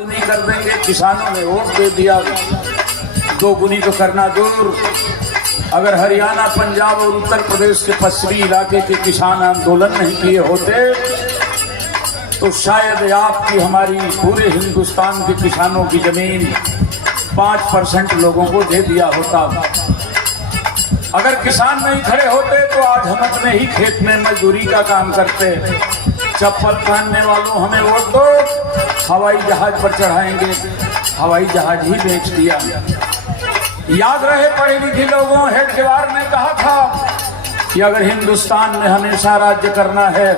नहीं कर देंगे। किसानों ने वोट दे दिया, दोगुनी तो करना दूर। अगर हरियाणा, पंजाब और उत्तर प्रदेश के पश्चिमी इलाके के किसान आंदोलन नहीं किए होते तो शायद आपकी, हमारी, पूरे हिंदुस्तान के किसानों की जमीन 5% लोगों को दे दिया होता। अगर किसान नहीं खड़े होते तो आज हम अपने ही खेत में मजदूरी का काम करते। चप्पल पहनने वालों हमें वोट दो, हवाई जहाज पर चढ़ाएंगे, हवाई जहाज ही बेच दिया। याद रहे पढ़े लिखे लोगों, हेडगेवार ने कहा था कि अगर हिंदुस्तान में हमेशा राज्य करना है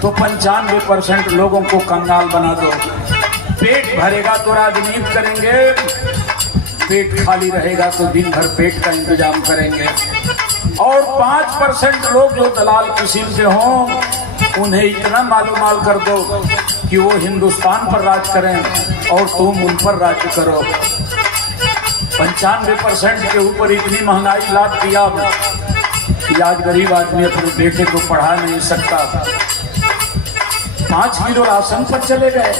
तो 95% लोगों को कंगाल बना दो। पेट भरेगा तो राजनीति करेंगे, पेट खाली रहेगा तो दिन भर पेट का इंतजाम करेंगे। और 5% लोग जो दलाल किस्म के हों उन्हें इतना मालूमाल कर दो कि वो हिंदुस्तान पर राज करें और तुम उन पर राज्य करो। 95% के ऊपर इतनी महंगाई लाद दिया कि आज गरीब आदमी अपने बेटे को पढ़ा नहीं सकता। 5 किलो राशन पर चले गए।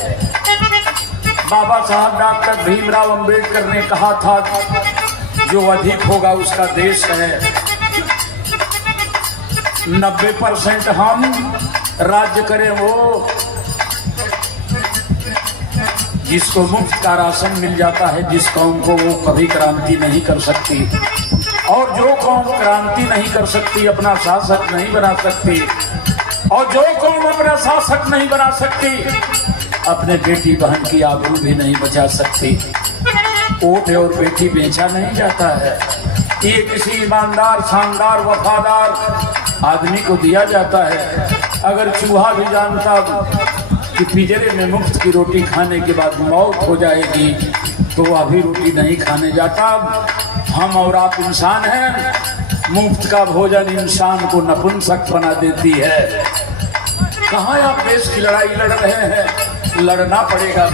बाबा साहब डॉक्टर भीमराव अंबेडकर ने कहा था जो अधिक होगा उसका देश है। 90% हम राज्य करें वो जिसको मुफ्त का राशन मिल जाता है, जिस कौम को वो कभी क्रांति नहीं कर सकती। और जो कौम क्रांति नहीं कर सकती, अपना शासक नहीं बना सकती, और जो कौम अपना शासक नहीं बना सकती, अपने बेटी बहन की आबरू भी नहीं बचा सकती। वोट और बेटी बेचा नहीं जाता है, ये किसी ईमानदार, शानदार, वफादार आदमी को दिया जाता है। अगर चूहा भी जानता कि पिंजरे में मुफ्त की रोटी खाने के बाद मौत हो जाएगी तो वह भी रोटी नहीं खाने जाता। हम और आप इंसान हैं, मुफ्त का भोजन इंसान को नपुंसक बना देती है। कहाँ आप देश की लड़ाई लड़ रहे हैं? लड़ना पड़ेगा।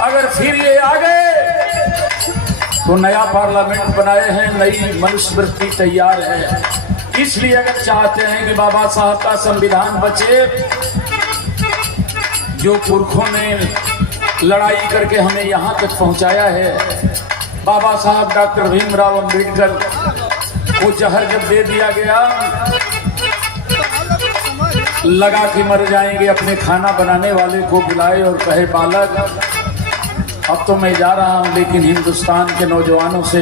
अगर फिर ये आ गए तो नया पार्लियामेंट बनाए हैं, नई मनुस्मृति तैयार है। इसलिए अगर चाहते हैं कि बाबा साहब का संविधान बचे, जो पुरखों ने लड़ाई करके हमें यहाँ तक पहुँचाया है, बाबा साहब डॉक्टर भीमराव अंबेडकर को जहर जब दे दिया गया, लगा कि मर जाएंगे, अपने खाना बनाने वाले को बुलाए और कहे बालक अब तो मैं जा रहा हूँ, लेकिन हिंदुस्तान के नौजवानों से,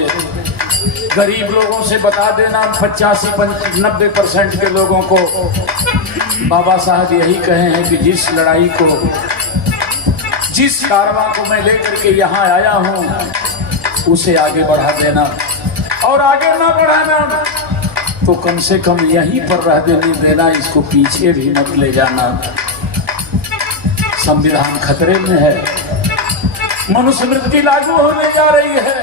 गरीब लोगों से बता देना, 85-90% के लोगों को बाबा साहब यही कहे हैं कि जिस लड़ाई को, जिस कारवां को मैं लेकर के यहाँ आया हूँ उसे आगे बढ़ा देना, और आगे ना बढ़ाना तो कम से कम यहीं पर रह देना, इसको पीछे भी मत ले जाना। संविधान खतरे में है, मनुस्मृति लागू होने जा रही है।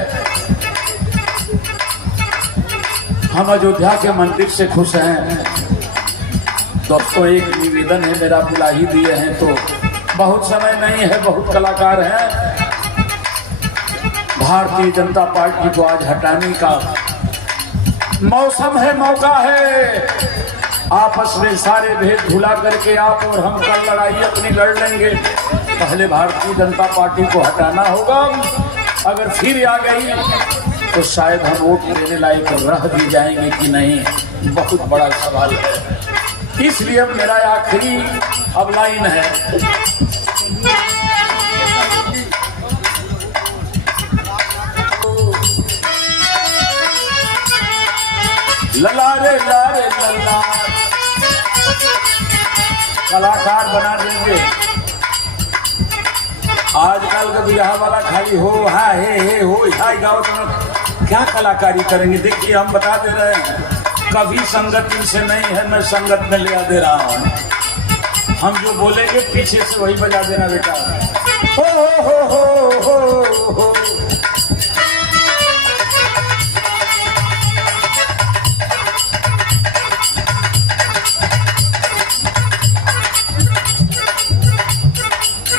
हम अयोध्या के मंदिर से खुश हैं। दोस्तों एक निवेदन है मेरा, बुला ही दिए हैं तो बहुत समय नहीं है, बहुत कलाकार हैं। भारतीय जनता पार्टी को आज हटाने का मौसम है, मौका है। आपस में सारे भेद भुला करके आप और हम कल लड़ाई अपनी लड़ लेंगे। पहले भारतीय जनता पार्टी को हटाना होगा। अगर फिर आ गई तो शायद हम वोट देने लायक रह भी जाएंगे कि नहीं, बहुत बड़ा सवाल है। इसलिए अब मेरा आखिरी अब लाइन है, लला रे लारे लला, कलाकार बना देंगे। आजकल का बिहार वाला खाली हो हा हे हो गाओ, तो क्या कलाकारी करेंगे? देखिए हम बता दे रहे हैं, कभी संगत इनसे नहीं है, मैं संगत में ले दे रहा हूँ। हम जो बोलेंगे पीछे से वही बजा देना बेटा। हो।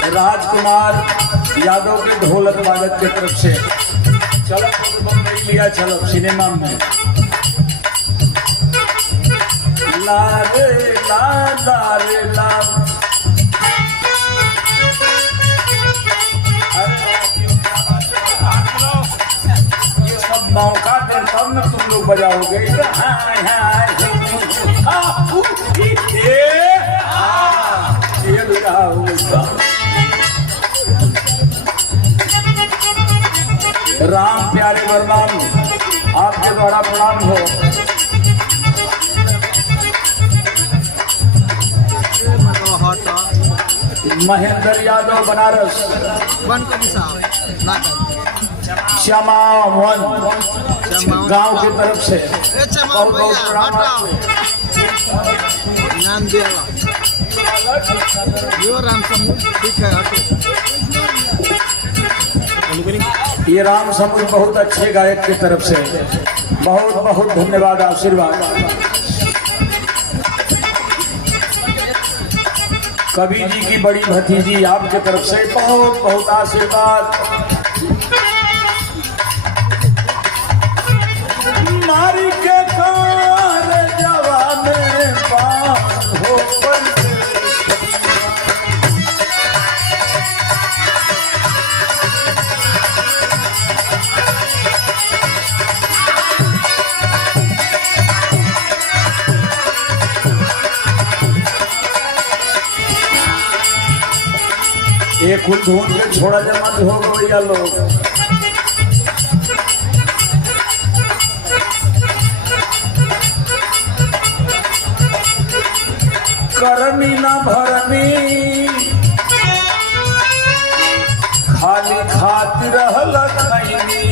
राजकुमार यादव के ढोलक वादक की तरफ से चलो मुंबई लिया, चलो सिनेमा में ला रे ला। मौका दे तब न तुम लोग बजाओगे। ये भी रहा होगा। राम प्यारे बरमान आपके द्वारा प्रणाम हो। महेंद्र यादव बनारस श्यामा वन गांव की तरफ से बहुत बहुत प्रणाम आपको। ये राम समूह बहुत अच्छे गायक की तरफ से बहुत बहुत धन्यवाद आशीर्वाद। कवि जी की बड़ी भतीजी आपके तरफ से बहुत बहुत आशीर्वाद। नारी के कार जवाने बात हो पर एक खुद धून के छोड़ा जमा हो गया लोग। करनी ना भरनी खाली खाती रहल खैनी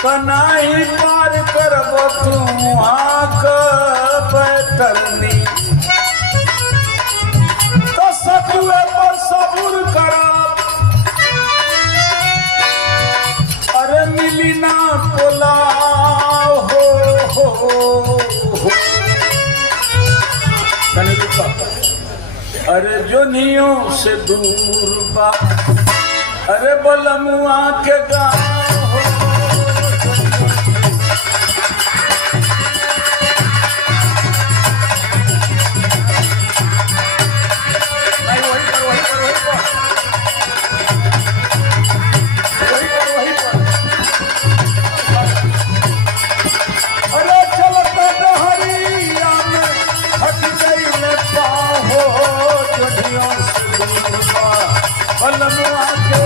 कनाई पार करब तू आँख बैठनी सतुए पर सबूर करा। अरे मिली ना पोला हो। अरे जो नियों से दूर बा अरे बलमुआ के गाँव हो। बलमुआ के